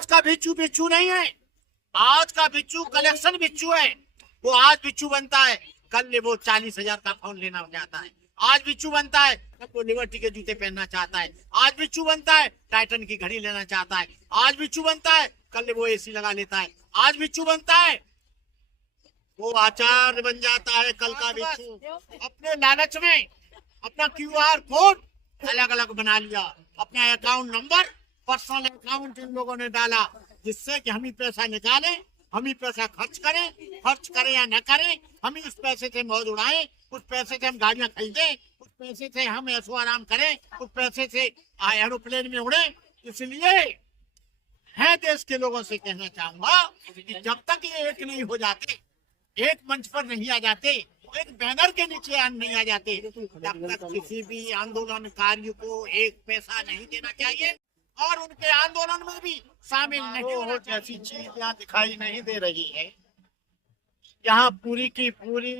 आज का बिच्छू बिच्छू नहीं है, आज का बिच्छू कलेक्शन बिच्छू है। वो आज बिच्छू बनता है, कल वो 40,000 का फोन लेना चाहता है। आज बिच्छू बनता है, कल वो लिबर्टी के जूते पहनना चाहता है। आज बिच्छू बनता है, टाइटन की घड़ी लेना चाहता है। आज बिच्छू बनता है, कल वो एसी लगा लेता है। आज बिच्छू बनता है, वो आचार्य बन जाता है कल का बिच्छू। अपने लालच में अपना QR कोड अलग अलग बना लिया, अपना account number, personal account in लोगों ने डाला, जिससे कि हम ही पैसा निकालें, हम ही पैसा खर्च करें या न करें, हम ही उस पैसे से मौज उड़ाएं, उस पैसे से हम गाड़ियां खरीदें, उस पैसे से हम ऐशो आराम करें, उस पैसे से एरोप्लेन में उड़े। इसलिए है देश के लोगों से कहना चाहूंगा कि जब तक ये एक नहीं हो जाते, एक मंच पर नहीं आ जाते, एक बैनर के नीचे नहीं आ जाते, तब तक किसी भी आंदोलनकारियों को एक पैसा नहीं देना चाहिए और उनके आंदोलन में भी शामिल नहीं होना। जैसी चीज यहाँ दिखाई नहीं दे रही है, यहाँ पूरी की पूरी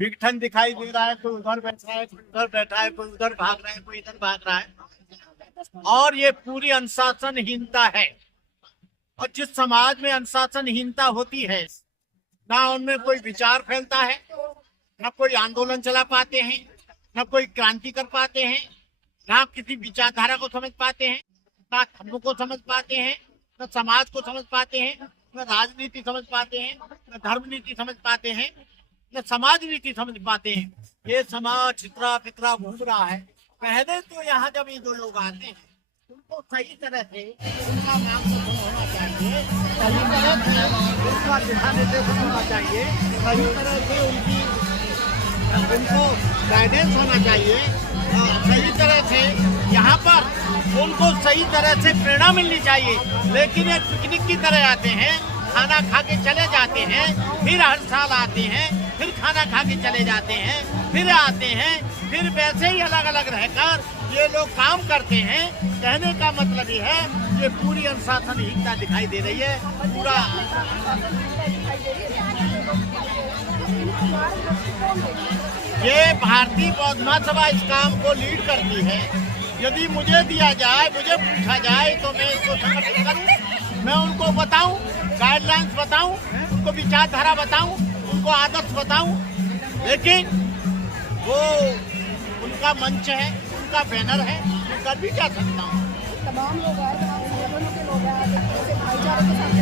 विघटन दिखाई दे रहा है। कोई उधर बैठा है, कोई उधर बैठा है, कोई उधर भाग रहा है, कोई इधर भाग रहा है, और ये पूरी अनुशासनहीनता है। और जिस समाज में अनुशासनहीनता होती है, ना उनमें कोई विचार फैलता है, ना कोई आंदोलन चला पाते हैं, ना कोई क्रांति कर पाते हैं, ना किसी विचारधारा को समझ पाते हैं, ना धर्म को समझ पाते हैं, ना समाज को समझ पाते हैं, ना राजनीति समझ पाते हैं, ना धर्म नीति समझ पाते हैं, ना समाज नीति समझ पाते हैं। ये समाज चित्रा पित्रा घूम रहा है। पहले तो यहाँ जब ये दो लोग आते हैं, उनको सही तरह से उनका मार्गदर्शन होना चाहिए, सही तरह से उनका दिशा निर्देशन होना चाहिए, सही तरह से उनको गाइडेंस होना चाहिए, सही तरह से यहाँ पर उनको सही तरह से प्रेरणा मिलनी चाहिए। लेकिन ये पिकनिक की तरह आते हैं, खाना खा के चले जाते हैं, फिर हर साल आते हैं, फिर खाना खा के चले जाते हैं, फिर आते हैं, फिर वैसे ही अलग अलग रहकर ये लोग काम करते हैं। कहने का मतलब ये है, ये पूरी अनुशासनहीनता दिखाई दे रही है। पूरा ये भारतीय बौद्ध महासभा इस काम को लीड करती है। यदि मुझे दिया जाए, मुझे पूछा जाए, तो मैं इसको समर्पित करूं, मैं उनको बताऊं, गाइडलाइंस बताऊं, उनको विचारधारा बताऊं, उनको आदर्श बताऊं। लेकिन वो उनका मंच है, उनका बैनर है, मैं कर भी क्या सकता हूँ। तमाम लोग आए, तमाम संगठनों के लोग आए, भाईचारे के साथ।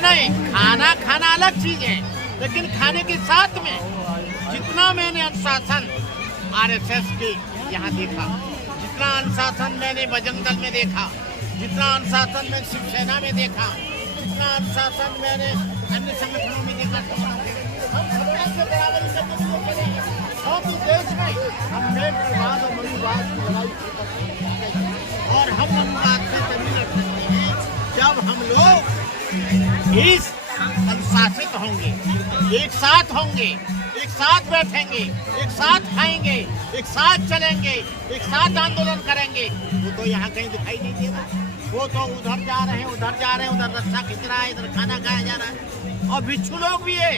नहीं, खाना खाना अलग चीज है, लेकिन खाने के साथ में जितना मैंने अनुशासन RSS के यहाँ देखा, जितना अनुशासन मैंने बजरंग दल में देखा, जितना अनुशासन मैंने शिवसेना में देखा, जितना अनुशासन मैंने अन्य संगठनों में देखा, हम सबसे बराबर क्योंकि देश में हमने प्रवाद और मनुवाद की लड़ाई करते हैं, और हम मनुवाद से तभी लड़ सकते हैं जब हम लोग इस अनुशासित होंगे, एक साथ होंगे, एक साथ बैठेंगे, एक साथ खाएंगे, एक साथ चलेंगे, एक साथ आंदोलन करेंगे। वो तो यहाँ कहीं दिखाई नहीं दे रहा। वो तो उधर जा रहे हैं, उधर जा रहे हैं, उधर रस्सा खींच रहा है, इधर खाना खाया जा रहा है। और बिच्छू लोग भी है,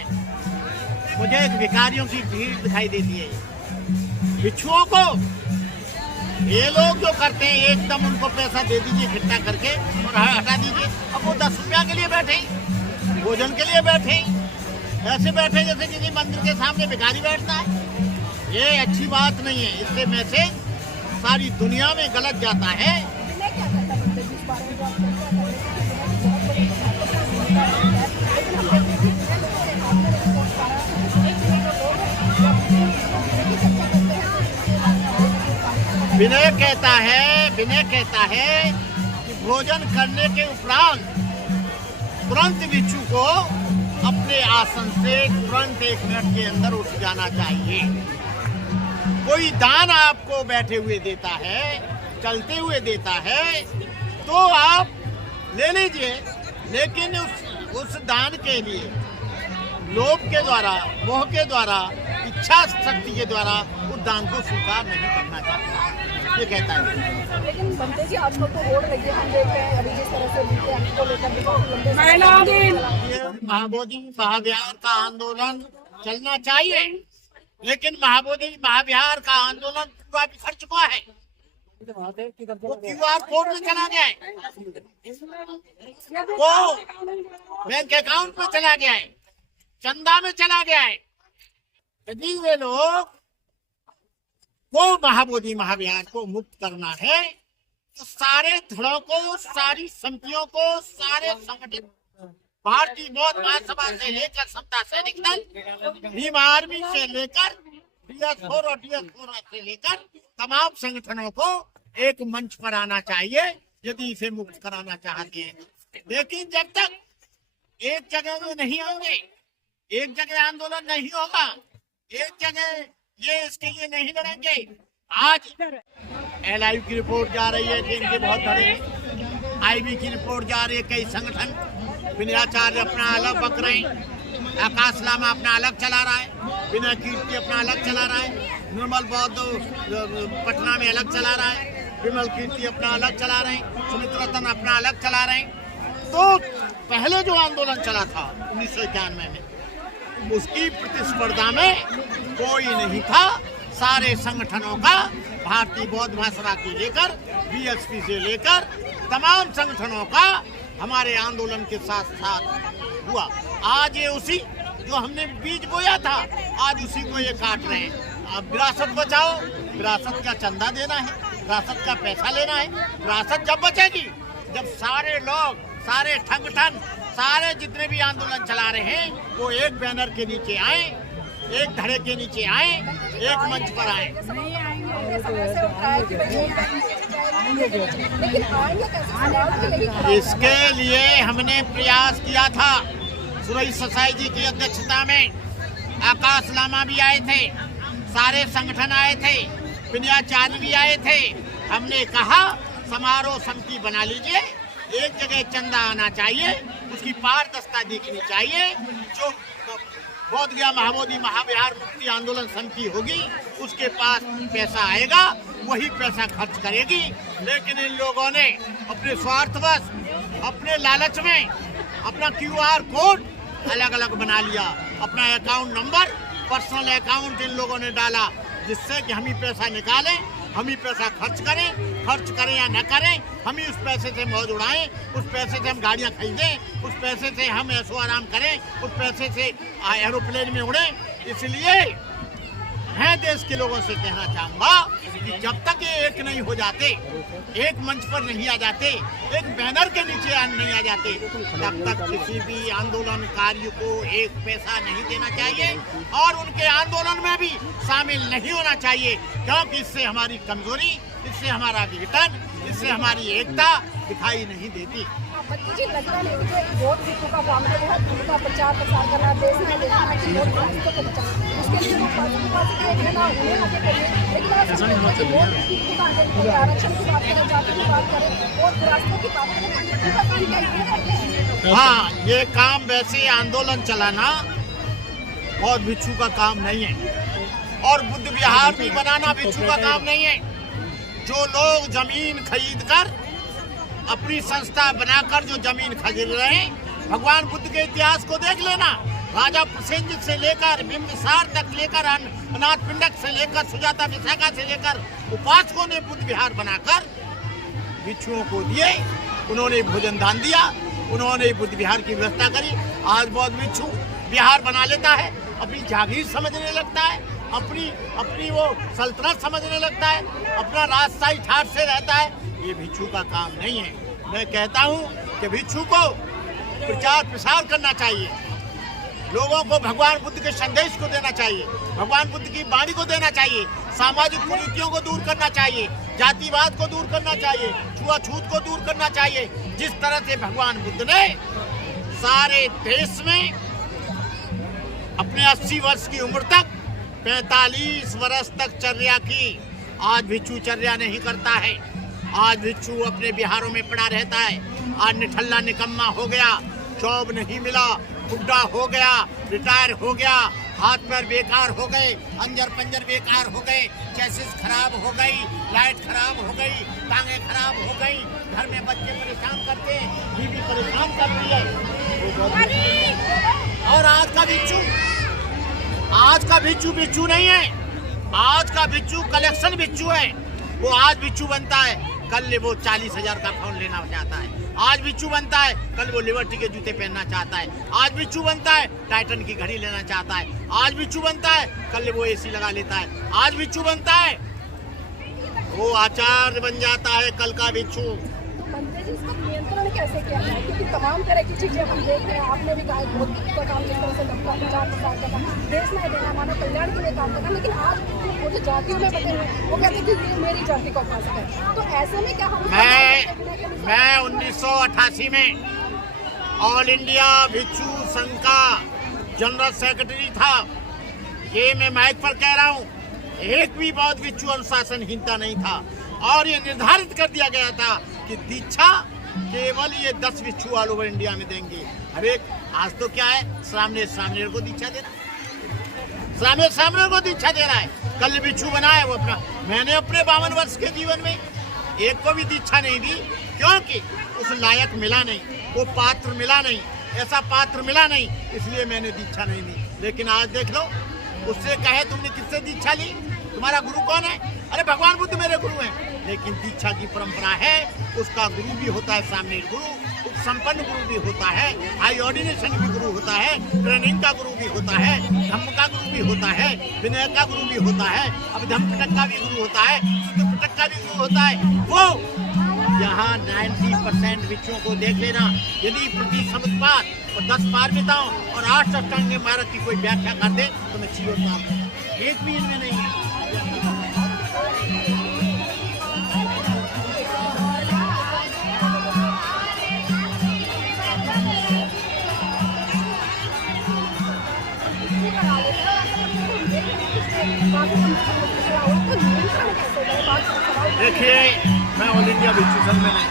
मुझे एक भिखारियों की भीड़ दिखाई देती है। बिच्छुओं को ये लोग जो करते हैं, एकदम उनको पैसा दे दीजिए इकट्ठा करके और हटा दीजिए। अब वो 10 रुपया के लिए बैठे, भोजन के लिए बैठे, ऐसे बैठे जैसे किसी मंदिर के सामने भिखारी बैठता है। ये अच्छी बात नहीं है। इससे मैसेज सारी दुनिया में गलत जाता है। विनय कहता है कि भोजन करने के उपरांत तुरंत बिच्छू को अपने आसन से तुरंत 1 मिनट के अंदर उठ जाना चाहिए। कोई दान आपको बैठे हुए देता है, चलते हुए देता है, तो आप ले लीजिए, लेकिन उस दान के लिए लोभ के द्वारा, मोह के द्वारा, इच्छा शक्ति के द्वारा उस दान को स्वीकार नहीं करना चाहिए, ये कहता है। लेकिन बनते जी आजकल तो होड़ रही है, हम देख रहे हैं अभी जिस तरह से को लेकर महाबोधि महाविहार का आंदोलन चलना चाहिए, लेकिन महाबोधि महाविहार का आंदोलन पूरा बिखर चुका है। वो QR कोड में चला गया है, वो बैंक अकाउंट में चला गया है, चंदा में चला गया है। यदि वे लोग को महाबोधि महाविहार को मुक्त करना है तो सारे धड़ों को, सारी समितियों को, सारे संगठन, भारतीय बौद्ध महासभा से लेकर समता सैनिक दल, भीम आर्मी से लेकर DS4 और DS4 से लेकर तमाम संगठनों को एक मंच पर आना चाहिए यदि इसे मुक्त कराना चाहते हैं। लेकिन जब तक एक जगह में नहीं होंगे, एक जगह आंदोलन नहीं होगा, एक जगह ये इसके लिए नहीं लड़ेंगे। आज LIU की रिपोर्ट जा रही है कि इनके बहुत बड़े, IB की रिपोर्ट जा रही है, कई संगठन, विनयाचार्य अपना अलग बक रहे हैं, आकाश लामा अपना अलग चला रहा है, विनय कीर्ति अपना अलग चला रहा है, निर्मल बौद्ध पटना में अलग चला रहा है, विमल कीर्ति अपना अलग चला रहे हैं, सुमित रतन अपना अलग चला रहे हैं। तो पहले जो आंदोलन चला था 1991 में, उसकी प्रतिस्पर्धा में कोई नहीं था। सारे संगठनों का, भारतीय बौद्ध महासभा से लेकर BSP से लेकर तमाम संगठनों का हमारे आंदोलन के साथ साथ हुआ। आज ये उसी जो हमने बीज बोया था, आज उसी को ये काट रहे हैं। अब विरासत बचाओ, विरासत का चंदा देना है, विरासत का पैसा लेना है। विरासत जब बचेगी जब सारे लोग, सारे संगठन, सारे जितने भी आंदोलन चला रहे हैं वो एक बैनर के नीचे आए, एक धड़े के नीचे आए, एक मंच पर आए। इसके लिए हमने प्रयास किया था। सुरेश ससाई जी की अध्यक्षता में आकाश लामा भी आए थे, सारे संगठन आए थे, विनयाचार्य भी आए थे। हमने कहा समारोह समिति बना लीजिए, एक जगह चंदा आना चाहिए, उसकी पारदर्शिता दिखनी चाहिए। जो बोध गया महाबोधि महाविहार मुक्ति आंदोलन समिति होगी, उसके पास पैसा आएगा, वही पैसा खर्च करेगी। लेकिन इन लोगों ने अपने स्वार्थवश, अपने लालच में अपना QR कोड अलग अलग बना लिया, अपना account number, personal account in लोगों ने डाला, जिससे कि हम ही पैसा निकालें, हम ही पैसा खर्च करें या न करें, हम ही उस पैसे से मौज उड़ाएं, उस पैसे से हम गाड़ियां खरीदें, उस पैसे से हम ऐशो आराम करें, उस पैसे से एरोप्लेन में उड़ें। इसलिए मैं देश के लोगों से कहना चाहूँगा कि जब तक ये एक नहीं हो जाते, एक मंच पर नहीं आ जाते, एक बैनर के नीचे नहीं आ जाते, तब तक किसी भी आंदोलनकारी को एक पैसा नहीं देना चाहिए और उनके आंदोलन में भी शामिल नहीं होना चाहिए, क्योंकि इससे हमारी कमजोरी, इससे हमारा विघटन, इससे हमारी एकता दिखाई नहीं देती। जी लगता नहीं मुझे वोट जीतने का काम है, उनका प्रचार प्रसार करना, देश में देखना कि वोट रास्तों को बचाना, उसके लिए ना उन्हें आगे करिए। लेकिन आरक्षण की बात करें, जाति की बात करें और रास्तों की बात करें, हाँ, ये काम वैसे आंदोलन चलाना और भिक्षु का काम नहीं है, और बुद्ध विहार भी बनाना भिक्षु का काम नहीं है। जो लोग जमीन खरीद कर, अपनी संस्था बनाकर जो जमीन खरीद रहे हैं, भगवान बुद्ध के इतिहास को देख लेना। राजा प्रसेनजित से लेकर बिंबिसार तक लेकर, अनाथ पिंडक से लेकर, सुजाता विशाखा से लेकर, उपासकों ने बुद्ध विहार बनाकर भिक्षुओं को दिए, उन्होंने भोजन दान दिया, उन्होंने बुद्ध विहार की व्यवस्था करी। आज बहुत भिक्षु विहार बना लेता है, अपनी जागीर समझने लगता है, अपनी वो सल्तनत समझने लगता है, अपना राजशाही ठाट से रहता है। ये भिक्षु का काम नहीं है। मैं कहता हूँ कि भिक्षु को प्रचार प्रसार करना चाहिए, लोगों को भगवान बुद्ध के संदेश को देना चाहिए, भगवान बुद्ध की वाणी को देना चाहिए, सामाजिक कुरीतियों को दूर करना चाहिए, जातिवाद को दूर करना चाहिए, छुआछूत को दूर करना चाहिए। जिस तरह से भगवान बुद्ध ने सारे देश में अपने 80 वर्ष की उम्र तक 45 वर्ष तक चर्या की, आज भिक्षु चर्या नहीं करता है। आज भिक्षु अपने बिहारों में पड़ा रहता है। आज निठल्ला निकम्मा हो गया, जॉब नहीं मिला, बुढ़ा हो गया, रिटायर हो गया, हाथ पैर बेकार हो गए, अंजर पंजर बेकार हो गए, चेसिस खराब हो गई, लाइट खराब हो गई, टांगे खराब हो गई, घर में बच्चे परेशान करते, बीवी परेशान करती है। और आज का भिक्षु भिक्षु नहीं है, आज का भिक्षु कलेक्शन भिक्षु है। वो आज बिच्छू बनता है, कल वो 40,000 का फोन लेना चाहता है। आज बिच्छू बनता है, कल वो लिबर्टी के जूते पहनना चाहता है। आज बिच्छू बनता है, टाइटन की घड़ी लेना चाहता है। आज बिच्छू बनता है, कल वो एसी लगा लेता है। आज बिच्छू बनता है, वो आचार्य बन जाता है कल का बिच्छू। मंत्री जी, इसका नियंत्रण कैसे किया जाए? क्योंकि तमाम तरह की चीजें हम देख रहे हैं, आपने भी कहा बहुत का काम जिस तरह से सबका प्रचार प्रसार करना, देश में देना, मानव कल्याण के लिए काम करना, लेकिन आज वो जो जातियों में बटे हुए वो कहते हैं कि ये मेरी जाति का उपासक है। तो ऐसे में क्या हम मैं 1988 में ऑल इंडिया भिक्षु संघ का जनरल सेक्रेटरी था। ये मैं माइक पर कह रहा हूँ, एक भी बौद्ध भिक्षु अनुशासनहीनता नहीं था। और ये निर्धारित कर दिया गया था कि दीक्षा केवल ये 10 भिक्षु ऑल ओवर इंडिया में देंगे। हर एक आज तो क्या है, सामने को दीक्षा दे रहा है, सामने को दीक्षा दे रहा है। कल भिक्षु बना है वो अपना। मैंने अपने 52 वर्ष के जीवन में एक को भी दीक्षा नहीं दी, क्योंकि उस लायक मिला नहीं, वो पात्र मिला नहीं, ऐसा पात्र मिला नहीं, इसलिए मैंने दीक्षा नहीं दी। लेकिन आज देख लो, उससे कहे तुमने किससे दीक्षा ली, तुम्हारा गुरु कौन है? अरे भगवान बुद्ध मेरे गुरु हैं। लेकिन दीक्षा की परंपरा है, उसका गुरु भी होता है सामने गुरु, संपन्न गुरु भी होता है, हाई ऑर्डिनेशन भी गुरु होता है, ट्रेनिंग का गुरु भी होता है, धम्म का गुरु भी होता है, विनय का गुरु भी होता है, अभिधम्म पिटक का भी गुरु होता है, शुद्ध पिटक का भी गुरु होता है। वो यहाँ 90% भिक्षुओं को देख लेना, यदि प्रति समुत्पाद और 10 पारमिताओं और 8 अष्टांग मार्ग की कोई व्याख्या कर दे तो मैं चीर होता हूँ, एक भी इनमें नहीं है। देखिए, मैं ऑल इंडिया भिक्षु संघ में नहीं,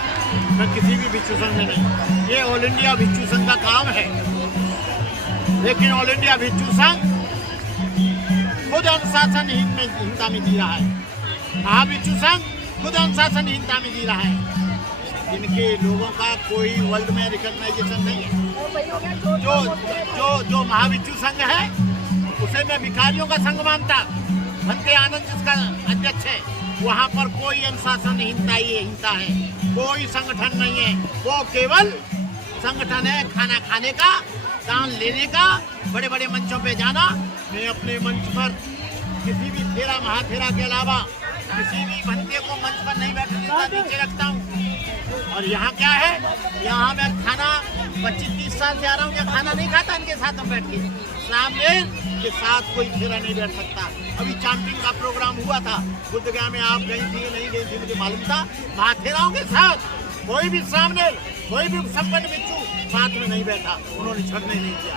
मैं किसी भी भिक्षु संघ में नहीं, ये ऑल इंडिया भिक्षु संघ का काम है। लेकिन ऑल इंडिया भिक्षु संघ खुद अनुशासनहीनता में जी रहा है, महाभिक्षु संघ खुद अनुशासनहीनता में जी रहा है। जिनके लोगों का कोई वर्ल्ड में रिकॉग्नाइजेशन नहीं है। जो महाभिक्षु संघ है उसे मैं भिखारियों का संघ मानता। भंते आनंद जिसका अध्यक्ष है, वहाँ पर कोई अनुशासनहीनता है, कोई संगठन नहीं है। वो केवल संगठन है खाना खाने का, दान लेने का, बड़े बड़े मंचों पे जाना। मैं अपने मंच पर किसी भी फेरा महाफेरा के अलावा किसी भी भंते को मंच पर नहीं बैठने देता, नीचे रखता हूँ। और यहाँ क्या है, यहाँ मैं खाना 25-30 साल से आ रहा हूँ, क्या खाना नहीं खाता इनके साथ हम बैठ के। सामने के साथ कोई फेरा नहीं बैठ सकता। अभी चैंपिंग का प्रोग्राम हुआ था बुद्धगया में, आप गई थी नहीं गई थी मुझे मालूम था। महाफेराओं के साथ कोई भी सामने कोई भी संपन्न भिक्षु साथ में नहीं बैठा, उन्होंने छड़ने नहीं किया।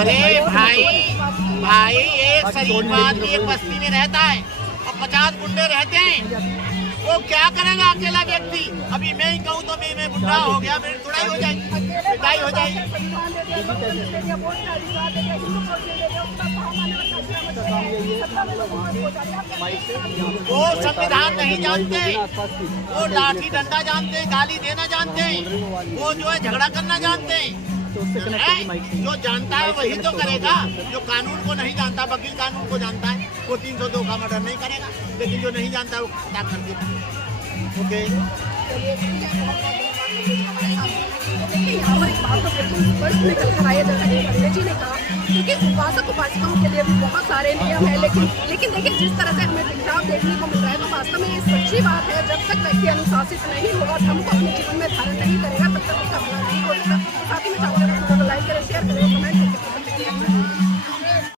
अरे भाई एक शरीफ आदमी एक बस्ती में रहता है और 50 गुंडे रहते हैं, वो क्या करेगा अकेला व्यक्ति? अभी मैं ही कहूँ तो मैं गुंडा हो गया, मेरी तुड़ाई हो जाएगी, पिटाई हो जाएगी। वो संविधान नहीं जानते, वो लाठी डंडा जानते, गाली देना जानते, वो जो है झगड़ा करना जानते। जो जानता है वही तो करेगा, जो कानून को नहीं जानता, वकील कानून को जानता है, वो 302 का मर्डर नहीं करेगा, लेकिन जो नहीं जानता है वो क्या कर देगा। ओके, यहाँ पर एक बात तो बिल्कुल स्पष्ट निकल कर आई है, जैसा कि पंडित जी ने कहा, क्योंकि उपासक उपासिकाओं के लिए भी बहुत सारे नियम है, लेकिन देखिए जिस तरह से हमें बिखराव देखने को मिल रहा है, तो वास्तव में ये सच्ची बात है। जब तक व्यक्ति अनुशासित नहीं होगा, धर्म को अपने जीवन में धारण नहीं करेगा, तब तक उसका भला नहीं होगा। साथ ही में